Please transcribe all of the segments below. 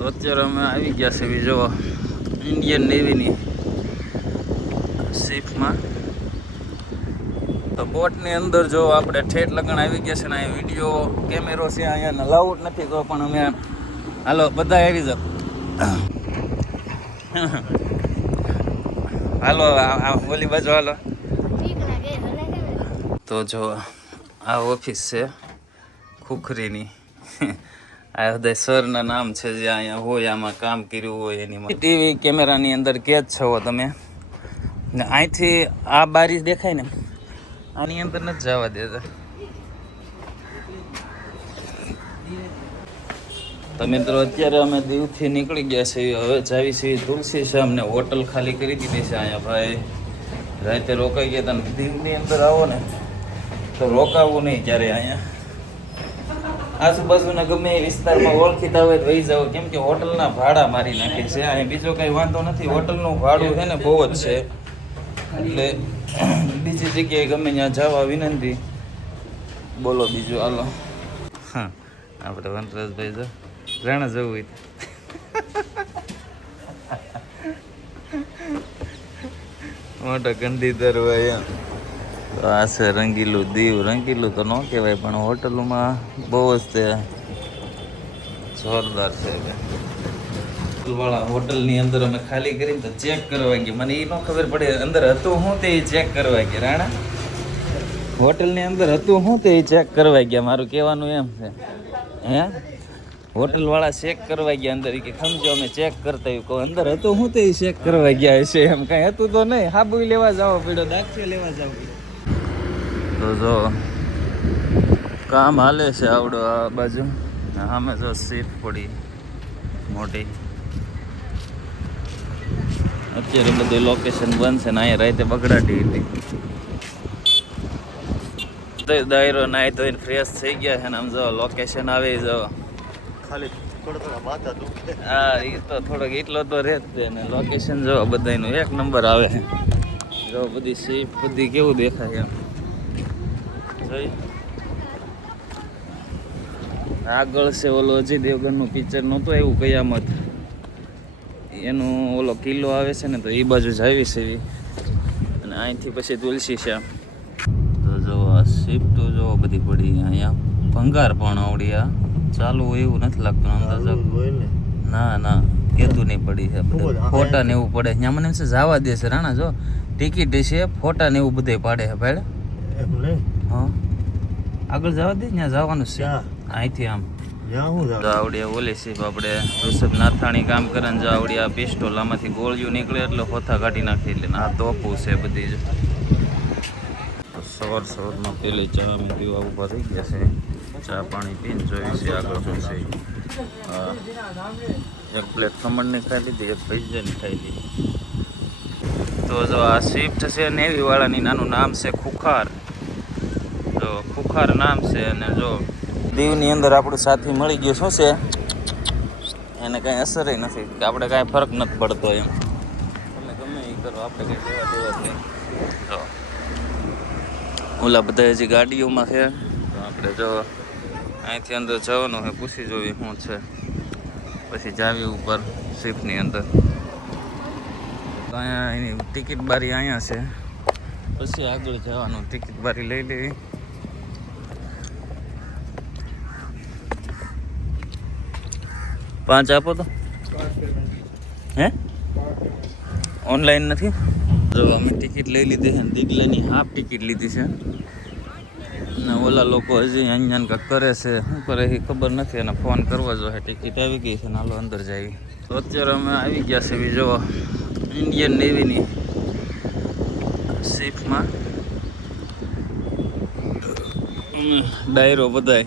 તો અત્યારે અમે આવી ગયા છે જો ઇન્ડિયન નેવીની શિપમાં. તો બોટની અંદર જો આપણે ઠેઠ લગણ આવી ગયા છે ને અહીંયા વિડીયો કેમેરો છે અહીંયા અલાઉડ નથી તો પણ અમે હાલો બધા આવી જાઓ. હાલો ઓલી બાજુ હાલો. તો જો આ ઓફિસ છે ખુખરીની. આ બધા સરના નામ છે જે અહીંયા હોય આમાં કામ કર્યું હોય એની ટીવી કેમેરાની અંદર કેદ છો તમે. ને અહીંથી આ બારી દેખાય ને આની અંદર નથી જવા દેતા. તો મિત્રો અત્યારે અમે દીવથી નીકળી ગયા છીએ. હવે જાવી છીએ તુલસી છે. અમને હોટલ ખાલી કરી દીધી છે અહીંયા ભાઈ. રાતે રોકાઈ ગયા હતા. દીવની અંદર આવો ને તો રોકાવું નહીં ક્યારે. અહીંયા આજુબાજુના ગમે એ વિસ્તારમાં ઓળખીતા હોય તો વહી જાઓ, કેમ કે હોટલના ભાડા મારી નાખે છે. અહીંયા બીજો કંઈ વાંધો નથી. હોટલનું ભાડું છે ને બહુ જ છે. એટલે બીજી જગ્યાએ ગમે ત્યાં જવા વિનંતી. બોલો બીજું હાલો. હા આપણે વનરાજભાઈ જો રાણા જવું હોય મોટા ગંધીધર હોય એમ. તો આ છે રંગીલું દીવ. રંગીલું તો ન કહેવાય પણ હોટલોમાં બહુ જ તે જોરદાર છે. વાળા હોટલની અંદર અમે ખાલી કરીને તો ચેક કરવા ગયા. મને એ ન ખબર પડે અંદર હતું શું તે ચેક કરવા ગયા. રાણા હોટલની અંદર હતું શું તે ચેક કરવા ગયા. મારું કહેવાનું એમ છે હે હોટલ વાળા ચેક કરવા ગયા અંદર. કે સમજો અમે ચેક કરતા કહો અંદર હતું શું તે ચેક કરવા ગયા હશે. એમ કાંઈ હતું તો નહીં. હાબુ લેવા જવો પડ્યો, દાખલો લેવા જવો પડ્યો. તો જો કામ હાલે છે આવડો આ બાજુ. આમે જો સીટ પડી મોટી. અત્યારે બધી લોકેશન બંધ છે ને અહીંયા રાતે બગડાટી હતી. દાયરો નાય તો ફ્રેશ થઈ ગયા છે ને આમ જો લોકેશન આવે જો ખાલી થોડા માથા દુખે. હા એ તો થોડોક એટલો તો રહે જ ને. લોકેશન જો બધાનું એક નંબર આવે છે. જો બધી સીપ બધી કેવું દેખાય એમ જોઈ. આગળ છે ઓલો અજય દેવગનનું પિક્ચર નહોતું એવું કયામત, એનું ઓલો કિલ્લો આવે છે ને તો એ બાજુ જ આવી છે. અને અહીંથી પછી તુલસી શ્યામ. તો જો આ શિપ તો જો બધી પડી અહીંયા. ભંગાર પણ આવડી આ ચાલુ હોય એવું નથી લાગતું અંદાજ. ના ના કેતું નહીં પડી છે. ફોટા ને એવું પડે ત્યાં મને એમ છે જવા દે છે રાણા. જો ટિકિટ છે ફોટા ને એવું બધે પાડે છે ભાઈ. હા આગળ જવા દે ત્યાં જવાનું છે અહીંથી આમ. આવડિયા ઓલી શિપ આપણે ઋષભ નાથાણી કામ કરે ને જો આવડિયા પિસ્ટોલ આમાંથી ગોળીઓ નીકળે એટલે હોથા કાઢી નાખી. એટલે આ તોપું છે બધી જ. સવારમાં પેલી ચા અમે પીવા ઊભા થઈ ગયા છે. ચા પાણી પીને જોઈએ છે આગળ શું છે. હા એક પ્લેટ ખમણની ખાઈ લીધી, એક પૈસાની ખાઈ લીધી. તો જો આ સ્વિફ્ટ છે નેવી વાળાની. નાનું નામ છે ખુખાર. જો ખુખાર નામ છે. અને જો દીવની અંદર આપણું સાથી મળી ગયું શું છે એને કાંઈ અસર નથી કે આપણે કાંઈ ફરક નથી પડતો એમ. તમે ગમે એ કરો આપણે કંઈ લેવા દેવા જ નહીં. જો ઓલા બધા હજી ગાડીઓમાં છે. તો આપણે જો અહીંથી અંદર જવાનું છે. પૂછી જોવી શું છે પછી જાવી ઉપર શિપની અંદર. તો અહીંયા એની ટિકિટ બારી અહીંયા છે. પછી આગળ જવાનું. ટિકિટ બારી લઈ લેવી. પાંચ આપો તો. હે ઓનલાઈન નથી. જો અમે ટિકિટ લઈ લીધી છે. દીગલાની હાફ ટિકિટ લીધી છે. ને ઓલા લોકો હજી અહીંયા કાંઈક કરે છે. શું કરે એ ખબર નથી. અને ફોન કરવા જો ટિકિટ આવી ગઈ છે ને હાલો અંદર જાય. તો અત્યારે અમે આવી ગયા છે જો ઇન્ડિયન નેવીની શિપમાં. ડાયરો બધાય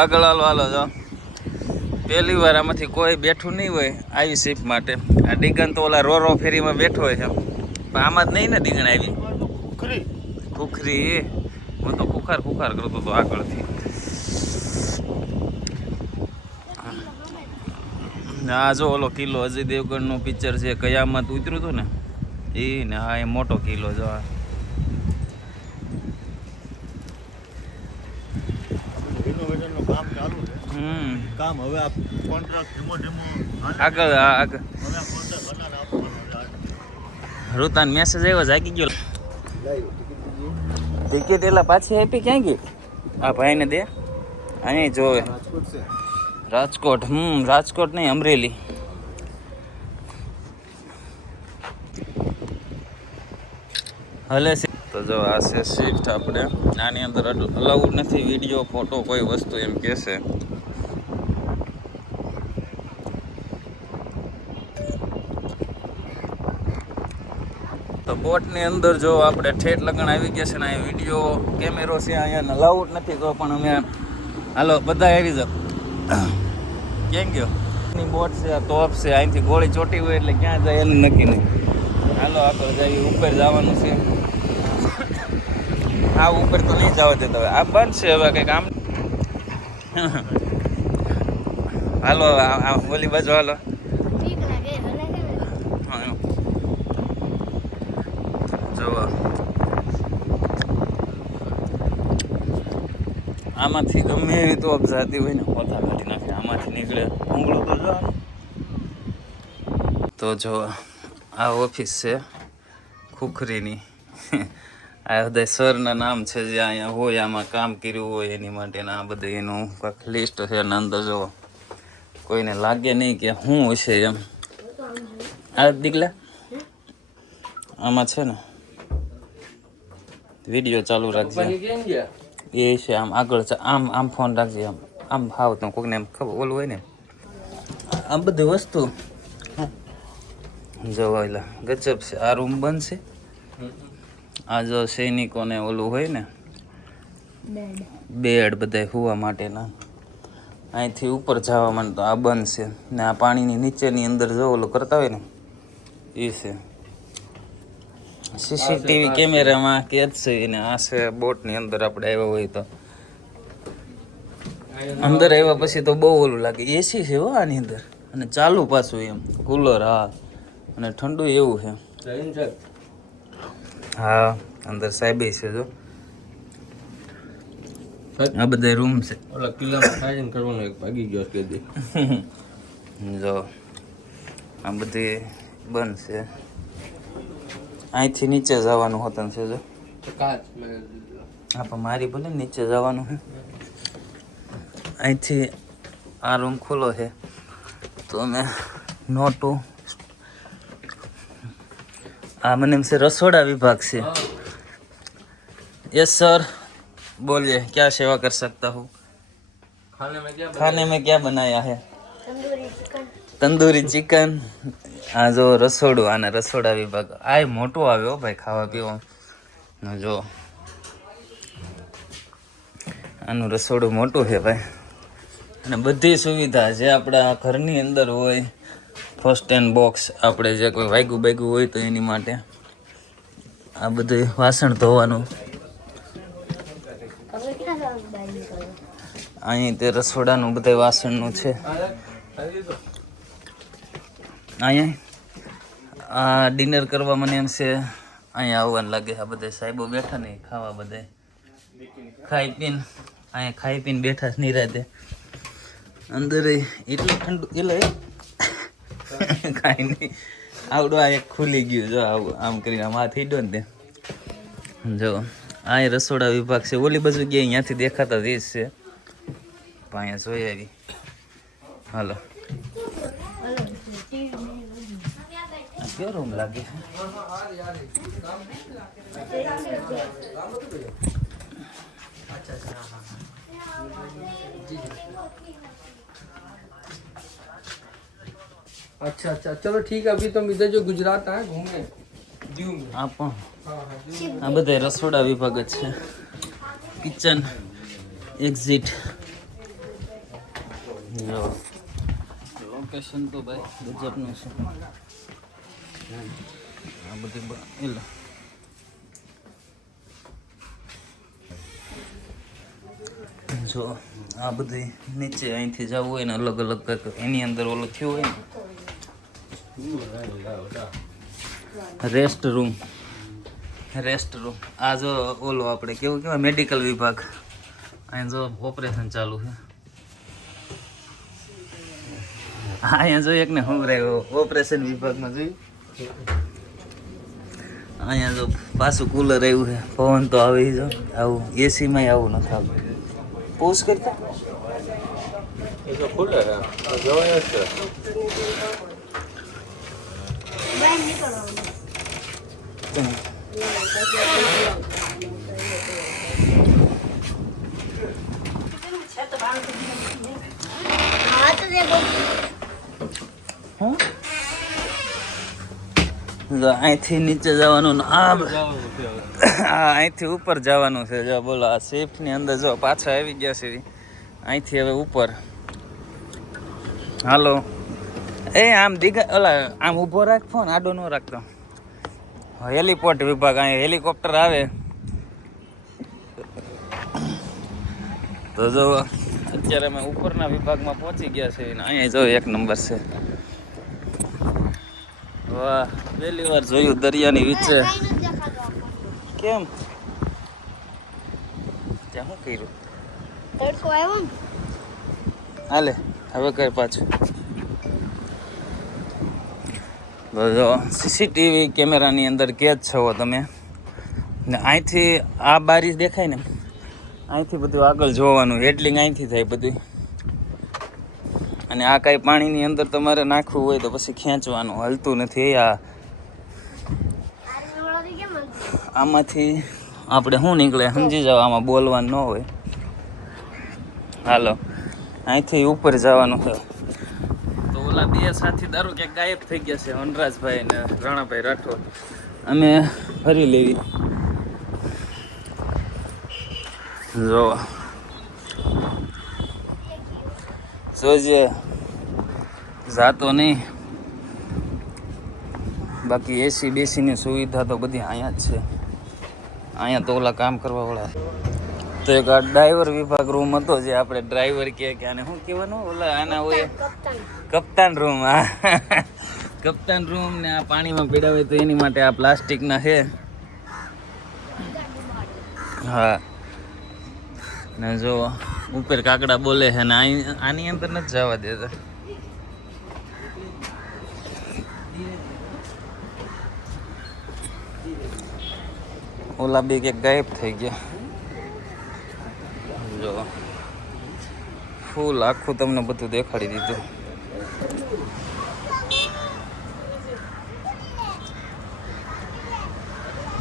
આગળ હાલો જો. પહેલી વાર આમાંથી કોઈ બેઠું નહીં હોય આવી શિપ માટે. આ ડીગન તો ઓલા રો ફેરીમાં બેઠો હોય છે પણ આમાં જ નહીં ને ડીગન આવી. ખુખરી હું તો ખુખાર કરતો હતો આગળથી. આ જો ઓલો કિલ્લો અજય દેવગણનું પિક્ચર છે કયામત ઉતર્યું હતું ને એ ને. આ એ મોટો કિલ્લો જો. રિનોવેશનનું કામ ચાલુ કામ હવે આ કોન્ટ્રાક્ટ ધીમો ધીમો આગળ હવે આ કોન્ટ્રાક્ટ બનાને આપવાનો છે. ઋતાન મેસેજ આવ્યો જાગી ગયો ટિકિટ એલા પાછી આપી ક્યાં ગઈ આ ભાઈને દે અહીં જોવે રાજકોટ છે. રાજકોટ રાજકોટ નહીં અમરેલી હલે છે તો જો આ છે શિફ્ટ આપણે આની અંદર અલાઉડ નથી વિડીયો ફોટો કોઈ વસ્તુ એમ કહેશે તો બોટની અંદર જો આપણે ઠેઠ લગણ આવી ગયા છે ને અહીં વિડીયો કેમેરો છે અહીંયા અલાઉડ નથી તો પણ અમે હાલો બધા આવી જાઓ કેમ ગયો ની બોટ છે ટોપ છે અહીંથી ગોળી ચોટી હોય એટલે ક્યાં જાય એનું નક્કી નહીં હાલો આગળ જઈએ ઉપર જવાનું છે આ ઉપર તો નહીં જવા દેતા હવે આ બંધ છે હવે કંઈક આમ હાલો હવે ઓલી બાજુ હાલો જો આમાંથી ગમે એવી તો જાતી હોય ને પોતા કાઢી નાખે આમાંથી નીકળે ઊંઘળું તો જો તો જો આ ઓફિસ છે ખુખરીની આ બધા સરના નામ છે જે અહીંયા હોય આમાં કામ કર્યું હોય એની માટેના આ બધું એનું કાંઈક લિસ્ટ છે એના અંદર જો કોઈને લાગે નહીં કે શું હશે એમ આ દીકલા આમાં છે ને વિડીયો ચાલુ રાખજે એ છે આમ આગળ આમ ફોન રાખજે આમ હાવ તો કોકને એમ ખબર ઓલું હોય ને આ બધી વસ્તુ જોવાયેલા ગજબ છે આ રૂમ બંધ છે આ જો સૈનિકોને ઓલું હોય ને બેડ બધા હોવા માટેના અહીંથી ઉપર જવા માટે તો આ બંધ છે ને આ પાણીની નીચેની અંદર જો ઓલું કરતા હોય ને એ છે સીસીટીવી કેમેરામાં કેદ છે ને આ છે બોટની અંદર આપણે આવ્યા હોય તો અંદર આવ્યા પછી તો બહુ ઓલું લાગે એસી છે હો આની અંદર અને ચાલુ પાછું એમ કુલર હા અને ઠંડુ એવું છે હા અંદર સાહેબે છે જો આ બધા રૂમ છે ઓલા કિલ્લામાં આયોજન કરવાનું એક ભાગી ગયો કે દે જો આ બધી બંધ છે અહીંથી નીચે જવાનું હોતું છે જો કાચ હા પણ મારી ભલે નીચે જવાનું છે અહીંથી આ રૂમ ખુલ્લો છે તો અમે નોટો આ મને એમ છે રસોડા વિભાગ છે यस सर बोलिए क्या सेवा कर सकता हूँ खाने में क्या बनाया है तंदूरी चिकन આ જો રસોડું આને રસોડા વિભાગ આ મોટો આવ્યો ભાઈ ખાવા પીવા જો આનું રસોડું મોટું છે ભાઈ અને બધી સુવિધા જે આપણા ઘરની અંદર હોય ફર્સ્ટ એન્ડ બોક્સ આપણે જે કોઈ વાગ્યું બાગ્યું હોય તો એની માટે આ બધું વાસણ ધોવાનું અહીં તે રસોડાનું બધા વાસણનું છે અહીંયા આ ડિનર કરવા મને એમ છે અહીંયા આવવાનું લાગે આ બધા સાહેબો બેઠા નહીં ખાવા બધા ખાઈ પીને અહીંયા ખાઈ પીને બેઠા જ નહીં રાતે અંદર એટલું ઠંડુ એટલે કાંઈ નહીં આવડું આ એક ખુલી ગયું જો આવું આમ કરીને આમ હાથ હીડો ને તે જો આ રસોડા વિભાગ છે ઓલી બાજુ ગયા અહીંયાથી દેખાતા દેશ છે પણ અહીંયા જોઈ આવી હાલો કેવો રૂમ લાગે अच्छा अच्छा चलो ठीक है अभी तो इधर जो गुजरात आए घूमने दीव में આ પણ આ બધા રસોડા વિભાગ જ છે કિચન એક્ઝિટ લોકેશન તો ભાઈ ગજબનું છે આ બધી જો આ બધી નીચે અહીંથી જવું હોય ને અલગ અલગ કંઈક એની અંદર ઓલું થયું હોય ને રેસ્ટ રૂમ આ જો ઓલો આપણે કેવું કહેવાય મેડિકલ વિભાગ અહીં જો ઓપરેશન ચાલુ છે અહીંયા જોઈએ ને હું રહ્યો ઓપરેશન વિભાગમાં જોયું. અહીંયા જો પાછું કુલર આવ્યું છે, પવન તો આવે જો આવું એસીમાં આવું નથી આવતું. પોઝ કરતા એ તો ખુલે છે, જવાય જ છે. અહીંથી નીચે જવાનું ને અહીંથી ઉપર જવાનું છે. જો બોલો આ સેફની અંદર જો પાછા આવી ગયા છે. અહીંથી હવે ઉપર હાલો. એ આમ દીઘા ઓલા આમ ઊભો રાખ, ફોન આડો ન રાખતો. હેલિપોર્ટ વિભાગ, અહીં હેલિકોપ્ટર આવે તો જો અત્યારે અમે ઉપરના વિભાગમાં પહોંચી ગયા છે. અહીંયા જો 1 નંબર છે. વાહ, પહેલી વાર જોયું દરિયાની વચ્ચે. કેમ ત્યાં શું કર્યું? તડકો આવ્યો ને હાલે હવે કર પાછું. જો સીસીટીવી કેમેરાની અંદર કેદ છો તમે ને. અહીંથી આ બારી દેખાય ને, અહીંથી બધું આગળ જોવાનું. હેડલિંગ અહીંથી થાય બધું. અને આ કાંઈ પાણીની અંદર તમારે નાખવું હોય તો પછી ખેંચવાનું, હલતું નથી. આમાંથી આપણે શું નીકળે સમજી જાવ, આમાં બોલવાનું ન હોય. હાલો, અહીંથી ઉપર જવાનું છે. તો ઓલા 2 સાથીદારો કે ગાયબ થઈ ગયા છે, વનરાજભાઈ ને રાણાભાઈ રાઠોડ. અમે ફરી લેવી. જો જોજે, જાતો નહીં. બાકી એસી બેસીની સુવિધા તો બધી અહીંયા જ છે. અહીંયા તો ઓલા કામ કરવા વાળા. તો એક આ ડ્રાઈવર વિભાગ રૂમ હતો, જે આપણે ડ્રાઈવર કે આને શું કહેવાનું, ઓલા આના હોય કપ્તાન રૂમ. હા, કપ્તાન રૂમ ને આ પાણીમાં પીડાવે તો એની માટે આ પ્લાસ્ટિકના છે. હા, ને જો ઉપર કાકડા બોલે છે ને આની અંદર નથી જવા દેતા. ઓલા બે કે ગાયબ થઈ ગયા. જો ફૂલ આખું તમને બધું દેખાડી દીધું.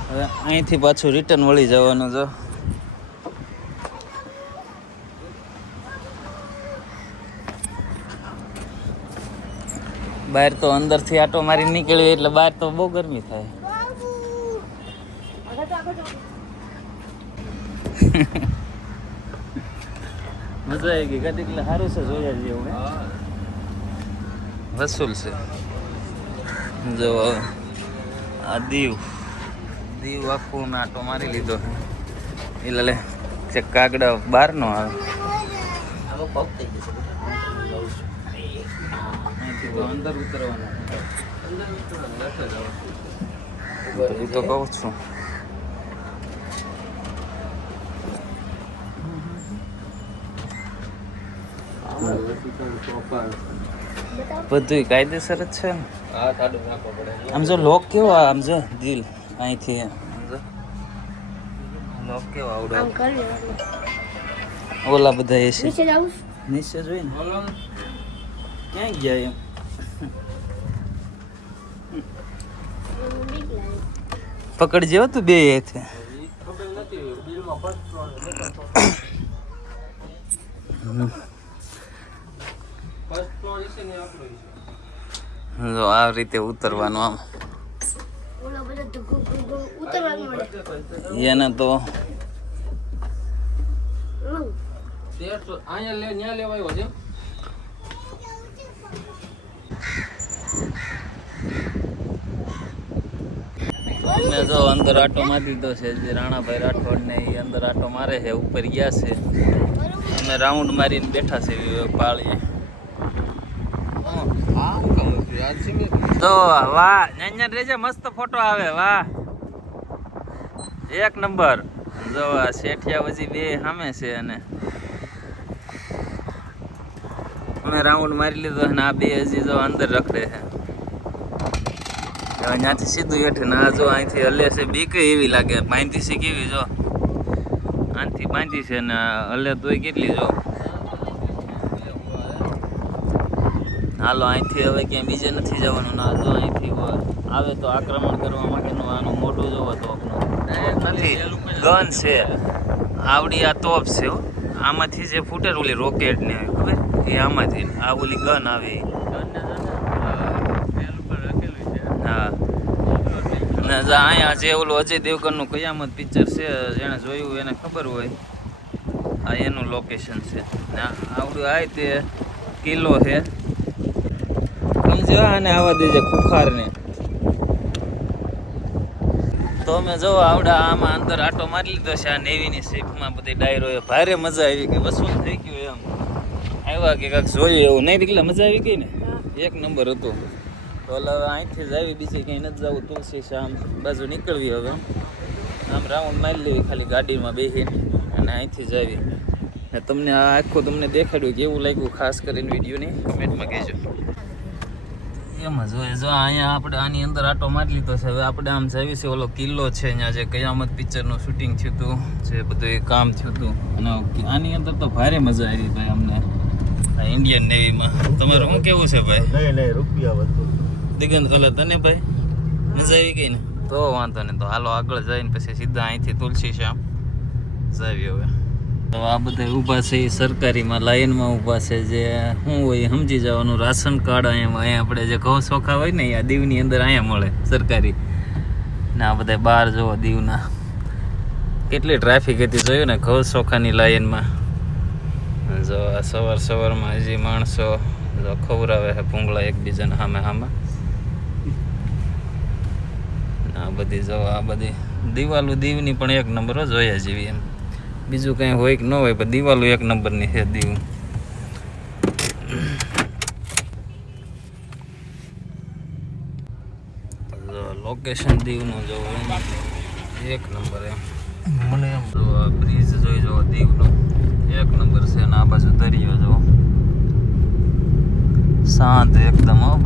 હવે અહીંથી પાછું રિટર્ન વળી જવાનું. જો બહાર તો અંદરથી આટો મારી નીકળ્યો એટલે બહાર તો બહુ ગરમી થાય. મજા આવી ગઈ ગાડી એટલે સારું છે. જોયા જેવું વસૂલ છે. જો આ દીવ આખું મેં આટો મારી લીધો એટલે છે. કાગડા બહાર નો આવે. અહીંથી તો અંદર ઉતરવાનું. હું તો કહું છું. બધું કાયદેસર જ છે ને. આમ જો લોક કેવો, આમ જો દિલ અહીંથી લોક કેવો આવડે. ઓલા બધા એસી નીચે જોઈ ને ક્યાં ગયા એમ. પકડજે તું બે હાથે. જો આ રીતે ઉતરવાનું. આમ એને તો અમે જો અંદર આટો મારી દીધો છે. જે રાણાભાઈ રાઠોડ ને એ અંદર આટો મારે છે, ઉપર ગયા છે. અમે રાઉન્ડ મારીને બેઠા છે પાળી. તો વાહ, અહીંયા રેજે મસ્ત ફોટો આવે. વાહ, 1 નંબર. જો આ શેઠિયા વજી બે સામે છે અને અમે રાઉન્ડ મારી લીધો અને આ બે હજી જો અંદર રખડે છે. ત્યાંથી સીધું હેઠે ના જો અહીંથી હલે છે બીક એવી લાગે. પાંતી છે કેવી જો આનથી પાંતી છે ને હલે તોય કેટલી જો. હાલો અહીંથી હવે ક્યાંય બીજે નથી જવાનું. ના જો અહીંથી આવે તો આક્રમણ કરવા માટેનું આનું મોટું જોવો તો નથી ગન છે આવડી. આ તોપ છે હો. આમાંથી જે ફૂટે ઓલી રોકેટ ને ખબર એ આમાંથી આ ઓલી ગન આવે. હા અને અહીંયા જે ઓલું અજય દેવગનનું કયામત પિક્ચર છે જેણે જોયું એને ખબર હોય આ એનું લોકેશન છે. આવડું આ તે કિલ્લો છે સમજો. આને આવા દેજે ખુખારને. તો મેં જો આવડા આમાં અંદર આટો મારી લીધો છે. આ નેવીની શિપમાં બધી ડાયરો ભારે મજા આવી ગઈ. વસૂલ થઈ ગયું એમ આવ્યા કે કાંઈક જોયું એવું નહીં. એટલે મજા આવી ગઈ ને એક નંબર હતું. તો હવે અહીંથી જ આવી બીજી કંઈ નથી જવું. તુલસી શ્યામ બાજુ નીકળવી હવે આમ રાઉન્ડ મારી લેવી ખાલી ગાડીમાં બેસીને અને અહીંથી જ આવી. ને તમને આ આખું તમને દેખાડ્યું કેવું લાગ્યું ખાસ કરીને વિડીયોની કમેન્ટમાં કહેજો. એમ જ હોય જો અહીંયા આપણે આની અંદર આટો મારી લીધો છે. હવે આપણે આમ જાવી છે ઓલો કિલ્લો છે અહીંયા જે કયામત પિક્ચરનું શૂટિંગ થયું હતું જે બધું કામ થયું હતું. અને આની અંદર તો ભારે મજા આવી ભાઈ અમને આ ઇન્ડિયન નેવીમાં. તમારું શું કેવું છે ભાઈ? નહીં રૂપિયા વધુ દિગંત કલર તને ભાઈ મજા આવી ગઈ ને? તો વાંધો નહીં. તો હાલો આગળ જઈને પછી સીધા અહીંથી તુલસી શ્યામ જાવી. હવે તો આ બધા ઊભા છે એ સરકારીમાં લાઈનમાં ઊભા છે. જે શું હોય સમજી જવાનું. રાશન કાર્ડ અહીંયા આપણે જે ઘઉં ચોખા હોય ને આ દીવની અંદર અહીંયા મળે સરકારી. ને આ બધા બહાર જોવો દીવના કેટલી ટ્રાફિક હતી જોયું ને ઘઉં ચોખાની લાઈનમાં. જો આ સવારમાં હજી માણસો જો ખવડાવે છે ભૂંગળા એકબીજાને સામે સામે. આ બધી જો આ બધી દિવાલો દીવની પણ એક નંબર જોયા જેવી એમ. બીજું કંઈ હોય કે ન હોય પણ દિવાલો એક નંબરની છે દીવ. લોકેશન દીવનું જોવો એક નંબર એમ. મને એમ જો આ બ્રિજ જોઈ જવો દીવનો એક નંબર છે. અને આ બાજુ દરિયો જો શાંત એકદમ.